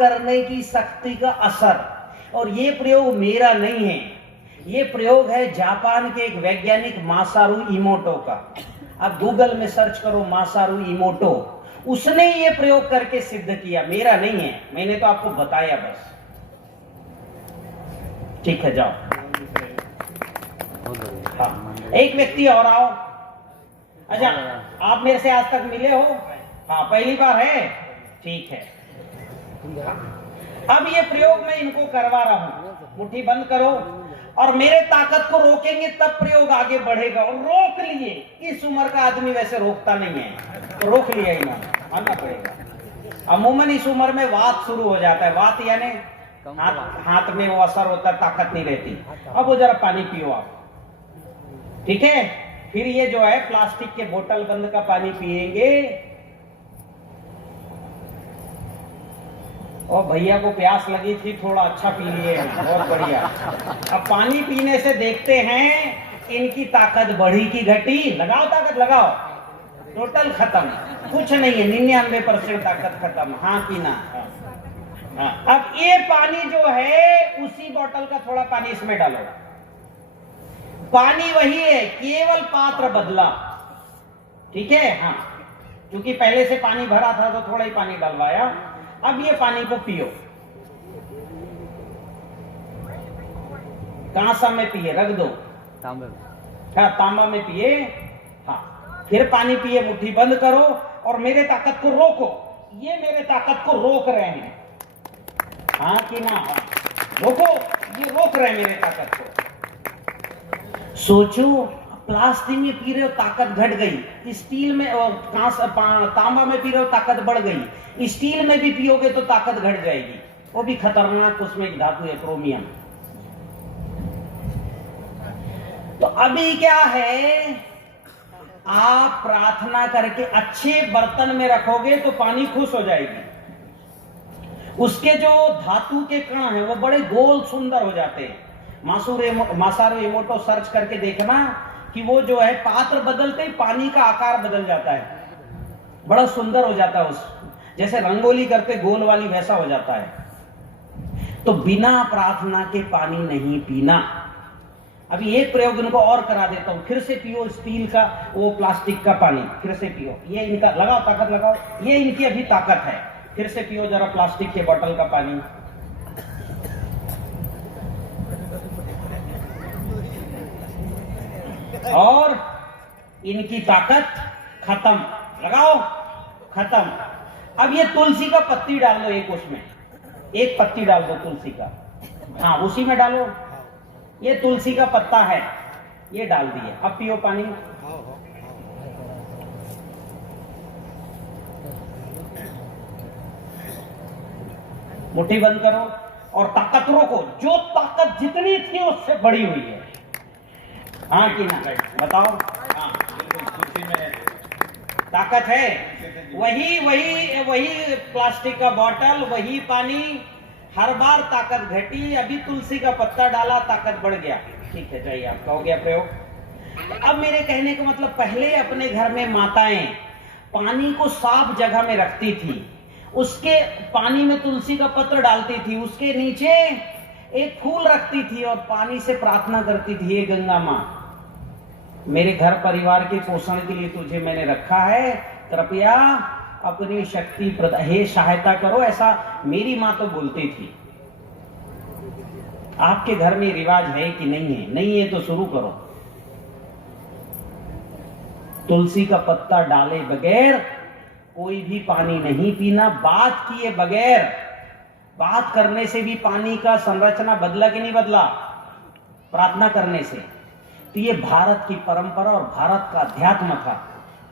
करने की शक्ति का असर। और ये प्रयोग मेरा नहीं है, ये प्रयोग है जापान के एक वैज्ञानिक मासारू इमोटो का। आप गूगल में सर्च करो मासारू इमोटो, उसने ये प्रयोग करके सिद्ध किया, मेरा नहीं है, मैंने तो आपको बताया बस। ठीक है, जाओ। हाँ, एक व्यक्ति और आओ। अच्छा, आप मेरे से आज तक मिले हो? हाँ, पहली बार है, ठीक है। अब ये प्रयोग मैं इनको करवा रहा हूं, मुट्ठी बंद करो और मेरे ताकत को रोकेंगे तब प्रयोग आगे बढ़ेगा। और रोक लिए, इस उम्र का आदमी वैसे रोकता नहीं है, तो रोक लिया इन्होंने, मानना पड़ेगा। अमूमन इस उम्र में वात शुरू हो जाता है, वात यानी हाथ में वो असर होता है, ताकत नहीं रहती। अब वो जरा पानी पियो आप, ठीक है। फिर ये जो है प्लास्टिक के बोतल बंद का पानी पिएंगे। और भैया को प्यास लगी थी, थोड़ा अच्छा पी लिए, बहुत बढ़िया। अब पानी पीने से देखते हैं इनकी ताकत बढ़ी की घटी। लगाओ ताकत, लगाओ, टोटल खत्म, कुछ नहीं है, 99% ताकत खत्म। हाँ, पीना। हाँ, अब ये पानी जो है उसी बोतल का थोड़ा पानी इसमें डालो। पानी वही है, केवल पात्र बदला, ठीक है। हाँ, क्योंकि पहले से पानी भरा था तो थोड़ा ही पानी डलवाया। अब ये पानी को पियो, कांसा में पिए, रख दो तांबे में। हाँ, तांबा में पिए। हाँ, फिर पानी पिए, मुट्ठी बंद करो और मेरे ताकत को रोको। ये मेरे ताकत को रोक रहे हैं, हाँ कि ना? हाँ, रोको, ये रोक रहे हैं मेरे ताकत को। सोचो, प्लास्टिक में पी रहे हो ताकत घट गई, स्टील में और तांबा में पी रहे हो ताकत बढ़ गई, स्टील में भी पियोगे तो ताकत घट जाएगी। वो भी खतरनाक, उसमें एक धातु है क्रोमियम। तो अभी क्या है, आप प्रार्थना करके अच्छे बर्तन में रखोगे तो पानी खुश हो जाएगी। उसके जो धातु के कण हैं वो बड़े गोल सुंदर हो जाते हैं। मासारू इमोटो सर्च करके देखना कि वो जो है पात्र बदलते ही पानी का आकार बदल जाता है, बड़ा सुंदर हो जाता है, उस जैसे रंगोली करते गोल वाली वैसा हो जाता है। तो बिना प्रार्थना के पानी नहीं पीना। अभी एक प्रयोग इनको और करा देता हूं, फिर से पियो स्टील का वो प्लास्टिक का पानी, फिर से पियो। ये इनका लगाओ, ताकत लगाओ, ये इनकी अभी ताकत है। फिर से पियो जरा प्लास्टिक के बोतल का पानी। और इनकी ताकत खत्म, लगाओ, खत्म। अब ये तुलसी का पत्ती डाल दो, एक उसमें, एक पत्ती डाल दो तुलसी का। हाँ, उसी में डालो, ये तुलसी का पत्ता है, ये डाल दिए। अब पियो पानी। मुट्ठी बंद करो और ताकत रोको। जो ताकत जितनी थी उससे बड़ी हुई है, हाँ कि ना? बताओ। हाँ, तुलसी में ताकत है। वही वही वही प्लास्टिक का बोतल, वही पानी, हर बार ताकत घटी। अभी तुलसी का पत्ता डाला, ताकत बढ़ गया। ठीक है, चाहिए आपका हो गया प्रयोग। अब मेरे कहने का मतलब, पहले अपने घर में माताएं पानी को साफ जगह में रखती थी, उसके पानी में तुलसी का पत्र डालती थी, उसके नीचे एक फूल रखती थी और पानी से प्रार्थना करती थी, हे गंगा माँ, मेरे घर परिवार के पोषण के लिए तुझे मैंने रखा है, कृपया अपनी शक्ति हे सहायता करो। ऐसा मेरी माँ तो बोलती थी। आपके घर में रिवाज है कि नहीं है? नहीं है तो शुरू करो। तुलसी का पत्ता डाले बगैर कोई भी पानी नहीं पीना। बात किए बगैर, बात करने से भी पानी का संरचना बदला कि नहीं बदला? प्रार्थना करने से। तो ये भारत की परंपरा और भारत का अध्यात्म था।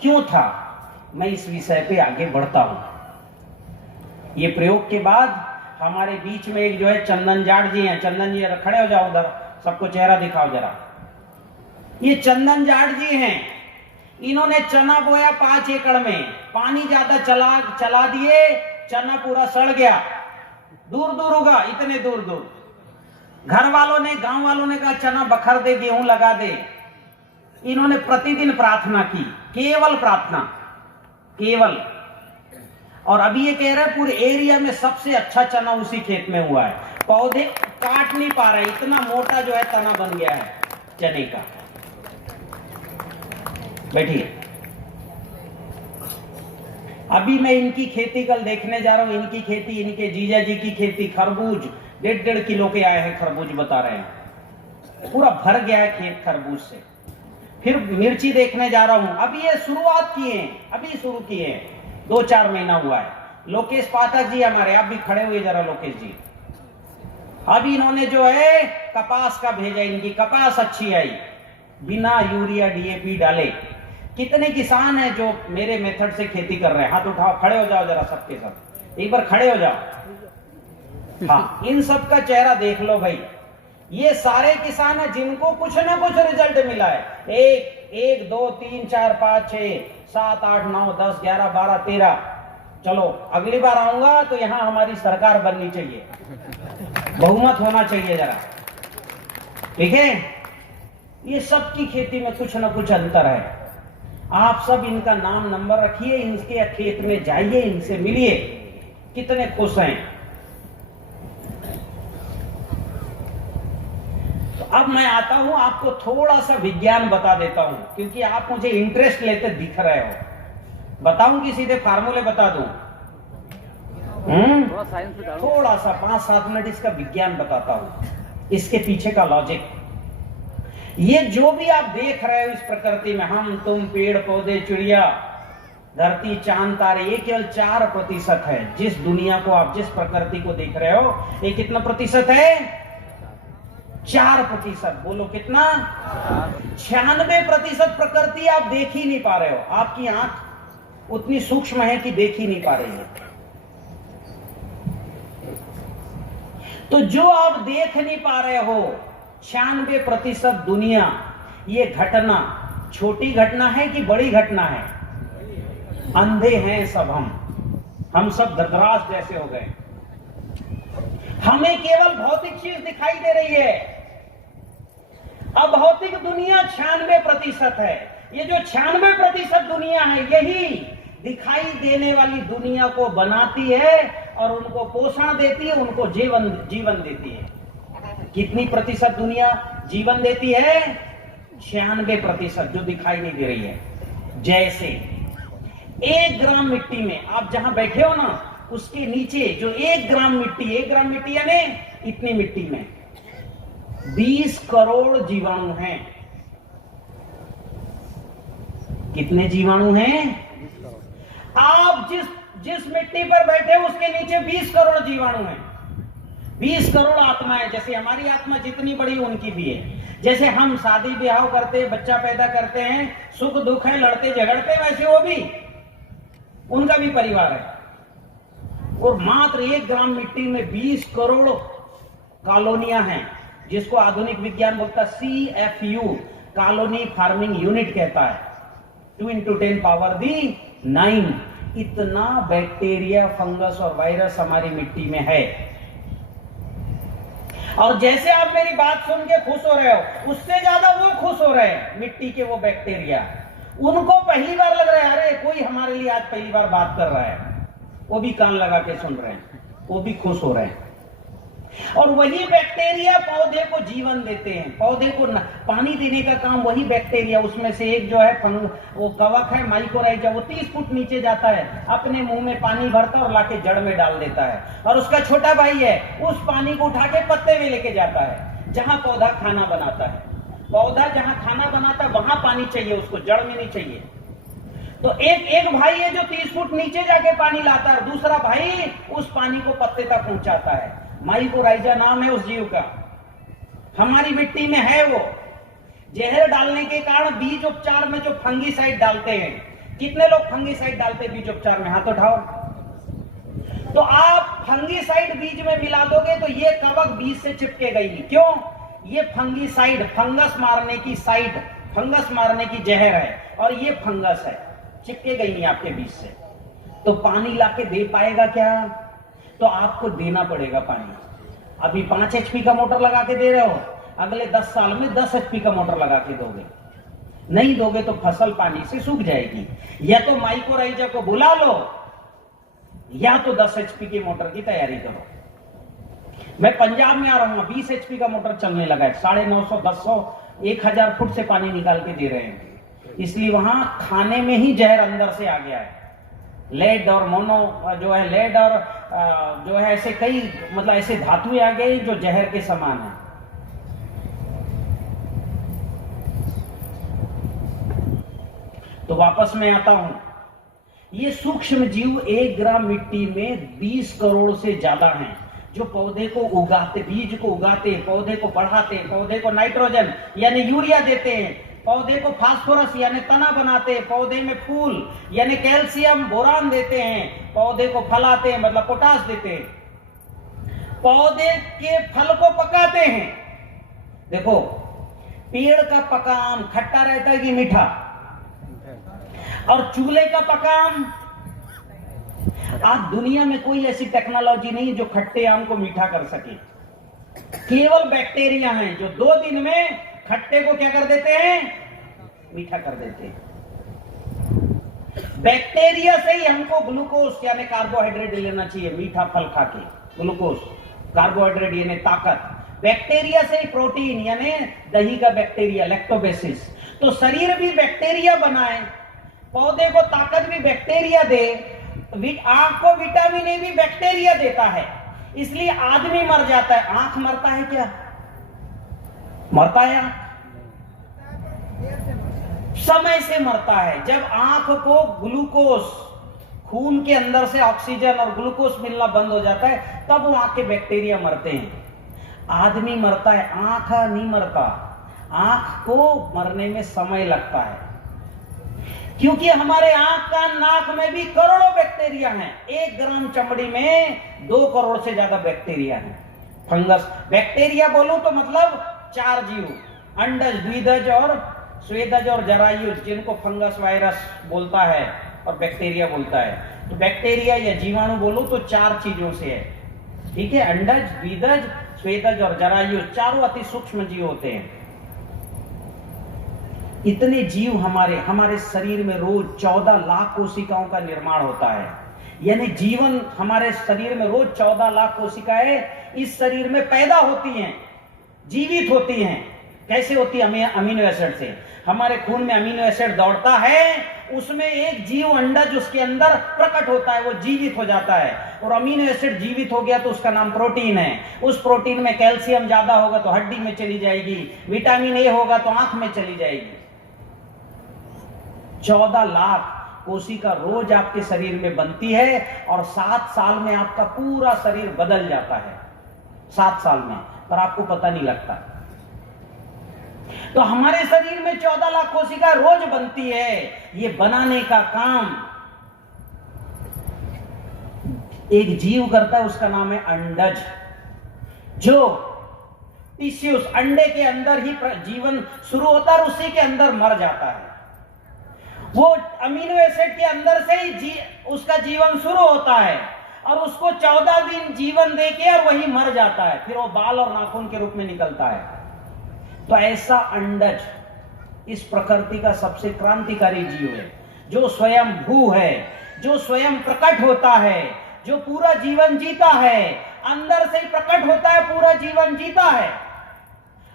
क्यों था, मैं इस विषय पे आगे बढ़ता हूं। ये प्रयोग के बाद हमारे बीच में एक जो है चंदन जाट जी हैं। चंदन जी खड़े हो जाओ, उधर सबको चेहरा दिखाओ जरा। ये चंदन जाट जी हैं, इन्होंने चना बोया 5 एकड़ में, पानी ज्यादा चला दिए, चना पूरा सड़ गया, दूर दूर होगा, इतने दूर दूर। घर वालों ने, गांव वालों ने कहा चना बखर दे, गेहूं लगा दे। इन्होंने प्रतिदिन प्रार्थना की, केवल प्रार्थना, केवल। और अभी ये कह रहा है पूरे एरिया में सबसे अच्छा चना उसी खेत में हुआ है। पौधे काट नहीं पा रहे, इतना मोटा जो है तना बन गया है चने का। बैठिए, अभी मैं इनकी खेती कल देखने जा रहा हूं। इनकी खेती, इनके जीजा जी की खेती, खरबूज 1.5 किलो के आए हैं खरबूज, बता रहे हैं, पूरा भर गया है खेत खरबूज से। फिर मिर्ची देखने जा रहा हूं, अभी ये शुरुआत किए हैं, अभी शुरू किए हैं, 2-4 महीना हुआ है। लोकेश पाठक जी हमारे, आप भी खड़े हुए जरा लोकेश जी। अभी इन्होंने जो है कपास का भेजा, इनकी कपास अच्छी आई बिना यूरिया डीएपी डाले। कितने किसान हैं जो मेरे मेथड से खेती कर रहे हैं? हाथ उठाओ, खड़े हो जाओ जरा सबके सब, एक बार खड़े हो जाओ। हाँ, इन सब का चेहरा देख लो भाई। ये सारे किसान हैं जिनको कुछ ना कुछ रिजल्ट मिला है। 1 2 3 4 5 6 7 8 9 10 11 12 13। चलो अगली बार आऊंगा तो यहां हमारी सरकार बननी चाहिए, बहुमत होना चाहिए जरा, ठीक है। ये सब की खेती में कुछ ना कुछ अंतर है। आप सब इनका नाम नंबर रखिए, इनके खेत में जाइए, इनसे मिलिए, कितने खुश हैं। तो अब मैं आता हूं, आपको थोड़ा सा विज्ञान बता देता हूं, क्योंकि आप मुझे इंटरेस्ट लेते दिख रहे हो। बताऊं कि सीधे फार्मूले बता दूं? थोड़ा सा 5-7 मिनट इसका विज्ञान बताता हूं, इसके पीछे का लॉजिक। ये जो भी आप देख रहे हो इस प्रकृति में, हम तुम पेड़ पौधे चिड़िया धरती चांद तारे, ये केवल 4% है। जिस दुनिया को आप, जिस प्रकृति को देख रहे हो, ये कितना प्रतिशत है? 4%। बोलो कितना? 96% प्रकृति आप देख ही नहीं पा रहे हो। आपकी आंख उतनी सूक्ष्म है कि देख ही नहीं पा रही है। तो जो आप देख नहीं पा रहे हो, 96% दुनिया, ये घटना छोटी घटना है कि बड़ी घटना है? अंधे हैं सब हम सब धतराज जैसे हो गए। हमें केवल भौतिक चीज दिखाई दे रही है। अभौतिक दुनिया 96% है। ये जो 96% दुनिया है, यही दिखाई देने वाली दुनिया को बनाती है और उनको पोषण देती है, उनको जीवन देती है। कितनी प्रतिशत दुनिया जीवन देती है? 96%, जो दिखाई नहीं दे रही है। जैसे 1 ग्राम मिट्टी में, आप जहां बैठे हो ना, उसके नीचे जो 1 ग्राम मिट्टी, 1 ग्राम मिट्टी यानी इतनी मिट्टी में 20 करोड़ जीवाणु हैं। कितने जीवाणु हैं? आप जिस मिट्टी पर बैठे हो उसके नीचे 20 करोड़ जीवाणु हैं। 20 करोड़ आत्माएं, जैसे हमारी आत्मा जितनी बड़ी उनकी भी है। जैसे हम शादी ब्याह करते, बच्चा पैदा करते हैं, सुख दुख है, लड़ते झगड़ते, वैसे वो भी, उनका भी परिवार है। और मात्र 1 ग्राम मिट्टी में 20 करोड़ कॉलोनियां हैं, जिसको आधुनिक विज्ञान बोलता CFU, कॉलोनी फार्मिंग यूनिट कहता है। 2 × 10 पावर 9। इतना बैक्टीरिया, फंगस और वायरस हमारी मिट्टी में है। और जैसे आप मेरी बात सुन के खुश हो रहे हो, उससे ज्यादा वो खुश हो रहे हैं। मिट्टी के वो बैक्टीरिया, उनको पहली बार लग रहा है, अरे कोई हमारे लिए आज पहली बार बात कर रहा है। वो भी कान लगा के सुन रहे हैं, वो भी खुश हो रहे हैं। और वही बैक्टीरिया पौधे को जीवन देते हैं। पौधे को पानी देने का काम वही बैक्टीरिया, उसमें से एक जो है वो कवक है, माइकोराइजा, वो 30 फुट नीचे जाता है, अपने मुंह में पानी भरता है और लाके जड़ में डाल देता है। और उसका छोटा भाई है, उस पानी को उठा के पत्ते में लेके जाता है, जहां पौधा खाना बनाता है। पौधा जहां खाना बनाता है वहां पानी चाहिए उसको, जड़ में नहीं चाहिए। तो एक भाई है जो 30 फुट नीचे जाके पानी लाता है, दूसरा भाई उस पानी को पत्ते तक पहुंचाता है। माइकोराइजा नाम है उस जीव का, हमारी मिट्टी में है वो। जहर डालने के कारण बीज उपचार में जो फंगीसाइड डालते हैं, कितने लोग फंगीसाइड डालते हैं बीज उपचार में? हाथ उठाओ। तो आप फंगीसाइड बीज में मिला दोगे तो ये कवक बीज से चिपके गई। क्यों? ये फंगीसाइड, फंगस मारने की साइड, फंगस मारने की जहर है, और ये फंगस है, चिपके गई नहीं आपके बीज से। तो पानी लाके दे पाएगा क्या? तो आपको देना पड़ेगा पानी। अभी 5 HP का मोटर लगा के दे रहे हो, अगले 10 साल में 10 HP का मोटर लगा के दोगे। नहीं दोगे तो फसल पानी से सूख जाएगी। या तो माइकोराइजा को बुला लो, या तो 10 HP की मोटर की तैयारी करो। मैं पंजाब में आ रहा हूं, 20 HP का मोटर चलने लगा है, 950, 1000, 1000 फुट से पानी निकाल के दे रहे हैं। इसलिए वहां खाने में ही जहर अंदर से आ गया है। लेड और मोनो जो है, लेड और जो है ऐसे कई मतलब ऐसे धातुएं आ गई जो जहर के समान है। तो वापस मैं आता हूं, ये सूक्ष्म जीव 1 ग्राम मिट्टी में 20 करोड़ से ज्यादा हैं, जो पौधे को उगाते, बीज को उगाते, पौधे को बढ़ाते, पौधे को नाइट्रोजन यानी यूरिया देते हैं, पौधे को फास्फोरस यानी तना बनाते, पौधे में फूल यानी कैल्शियम बोरान देते हैं, पौधे को फलाते हैं मतलब पोटास देते हैं, पौधे के फल को पकाते हैं। देखो, पेड़ का पका आम खट्टा रहता है कि मीठा, और चूल्हे का पका आम, आज दुनिया में कोई ऐसी टेक्नोलॉजी नहीं जो खट्टे आम को मीठा कर सके। केवल बैक्टीरिया हैं जो 2 दिन में खट्टे को क्या कर देते हैं, मीठा कर देते हैं। बैक्टीरिया से ही हमको ग्लूकोज यानी कार्बोहाइड्रेट लेना चाहिए, मीठा फल खा के ग्लूकोज, कार्बोहाइड्रेट यानी ताकत। बैक्टीरिया से ही प्रोटीन यानी दही का बैक्टीरिया लैक्टोबैसिस। तो शरीर भी बैक्टीरिया बनाए, पौधे को ताकत भी बैक्टीरिया दे, आंख को विटामिन ए भी बैक्टीरिया देता है। इसलिए आदमी मर जाता है। आंख मरता है क्या? मरता है? समय से मरता है। जब आंख को ग्लूकोज, खून के अंदर से ऑक्सीजन और ग्लूकोज मिलना बंद हो जाता है, तब वो आंख के बैक्टीरिया मरते हैं। आदमी मरता है, आंख नहीं मरता। आंख को मरने में समय लगता है, क्योंकि हमारे आंख का नाक में भी करोड़ों बैक्टीरिया हैं। 1 ग्राम चमड़ी में 2 करोड़ से ज्यादा बैक्टीरिया हैं। फंगस, बैक्टीरिया बोलूं तो मतलब 4 जीव, अंडज, द्विदज और स्वेदज और जरायुज, जिनको फंगस वायरस बोलता है और बैक्टीरिया बोलता है। तो बैक्टीरिया या जीवाणु बोलूं तो 4 चीजों से है, ठीक है। अंडज, द्विदज, स्वेदज और जरायुज, चारों अति सूक्ष्म जीव होते हैं। इतने जीव हमारे शरीर में रोज 14 लाख कोशिकाओं का निर्माण होता है। यानी जीवन हमारे शरीर में रोज 14 लाख कोशिकाएं इस शरीर में पैदा होती हैं, जीवित होती हैं। कैसे होती है? अमीनो एसिड से। हमारे खून में अमीनो एसिड दौड़ता है, उसमें एक जीव अंडज उसके अंदर प्रकट होता है, वो जीवित हो जाता है। और अमीनो एसिड जीवित हो गया तो उसका नाम प्रोटीन है। उस प्रोटीन में कैल्शियम ज्यादा होगा तो हड्डी में चली जाएगी, विटामिन ए होगा तो आंख में चली जाएगी। 14 लाख कोशिका रोज आपके शरीर में बनती है और 7 साल में आपका पूरा शरीर बदल जाता है। 7 साल में, पर आपको पता नहीं लगता। तो हमारे शरीर में 14 लाख कोशिका रोज बनती है। ये बनाने का काम एक जीव करता है, उसका नाम है अंडज, जो टिश्यूज, अंडे के अंदर ही जीवन शुरू होता है और उसी के अंदर मर जाता है। वो अमीनो एसिड के अंदर से ही उसका जीवन शुरू होता है और उसको 14 दिन जीवन देके और वही मर जाता है, फिर वो बाल और नाखून के रूप में निकलता है। तो ऐसा अंडज इस प्रकृति का सबसे क्रांतिकारी जीव है, जो स्वयं भू है, जो स्वयं प्रकट होता है, जो पूरा जीवन जीता है, अंदर से ही प्रकट होता है, पूरा जीवन जीता है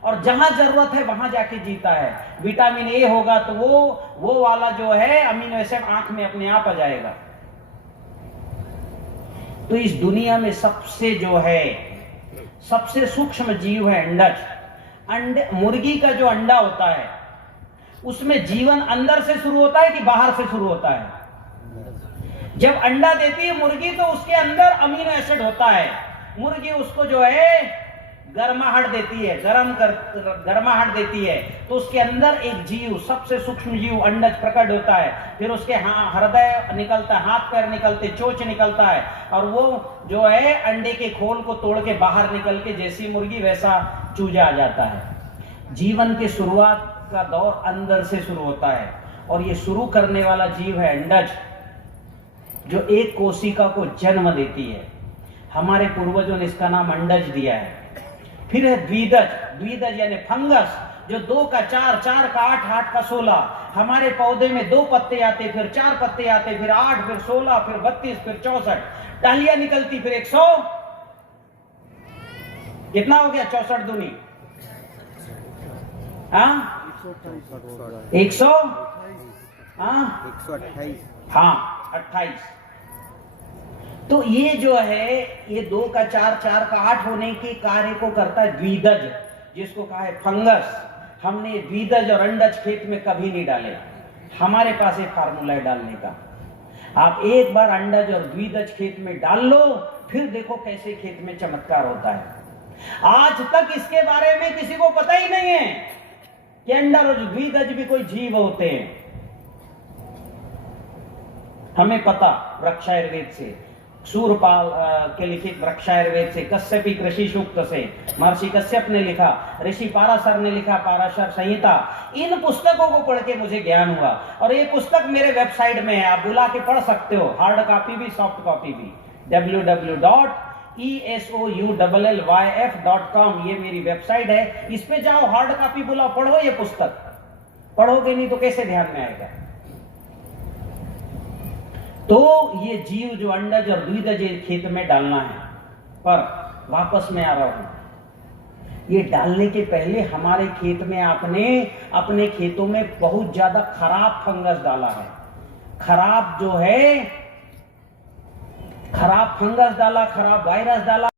और जहां जरूरत है वहां जाके जीता है। विटामिन ए होगा तो वो वाला जो है अमीनो एसिड आंख में अपने आप आ जाएगा। तो इस दुनिया में सबसे जो है सबसे सूक्ष्म जीव है अंडज। अंडे, मुर्गी का जो अंडा होता है उसमें जीवन अंदर से शुरू होता है कि बाहर से शुरू होता है? जब अंडा देती है मुर्गी तो उसके अंदर अमीनो एसिड होता है। मुर्गी उसको जो है गर्माहट देती है, गर्माहट देती है, तो उसके अंदर एक जीव, सबसे सूक्ष्म जीव अंडज प्रकट होता है। फिर उसके हृदय निकलता है, हाथ पैर निकलते, चोंच निकलता है और वो जो है अंडे के खोल को तोड़ के बाहर निकल के जैसी मुर्गी वैसा चूजा आ जाता है। जीवन के शुरुआत का दौर अंदर से शुरू होता है और ये शुरू करने वाला जीव है अंडज, जो एक कोशिका को जन्म देती है। हमारे पूर्वजों ने इसका नाम अंडज दिया है। फिर है द्विदज, द्विदज यानी फंगस, जो 2 का 4, 4 का 8, 8 का 16। हमारे पौधे में 2 पत्ते आते, फिर 4 पत्ते आते, फिर 8, फिर 16, फिर 32, फिर 64। टालियां निकलती, फिर 100 कितना हो गया, 64 दूनी 100 हाँ 28। तो ये जो है ये 2 का 4, 4 का 8 होने के कार्य को करता है द्विदज, जिसको कहा है फंगस। हमने द्विदज और अंडज खेत में कभी नहीं डाले, हमारे पास एक फार्मूला है डालने का। आप एक बार अंडज और द्विदज खेत में डाल लो, फिर देखो कैसे खेत में चमत्कार होता है। आज तक इसके बारे में किसी को पता ही नहीं है कि अंडज और द्विदज भी कोई जीव होते हैं। हमें पता वृक्षायुर्वेद से, सूरपाल के लिखित वृक्षायुर्वेद से, कश्यपी कृषि सूक्त से, महर्षि कश्यप ने लिखा, ऋषि पाराशर ने लिखा पाराशर संहिता। इन पुस्तकों को पढ़ के मुझे ज्ञान हुआ, और ये पुस्तक मेरे वेबसाइट में है, आप बुला के पढ़ सकते हो, हार्ड कॉपी भी सॉफ्ट कॉपी भी। www.esoullyf.com ये मेरी वेबसाइट है, इस पे जाओ, हार्ड कॉपी बुलाओ, पढ़ो ये पुस्तक। पढ़ोगे नहीं तो कैसे ध्यान में आएगा। तो ये जीव जो अंडज और द्विदज खेत में डालना है, पर वापस में आ रहा हूं, ये डालने के पहले हमारे खेत में आपने अपने खेतों में बहुत ज्यादा खराब फंगस डाला है। खराब जो है, खराब फंगस डाला, खराब वायरस डाला।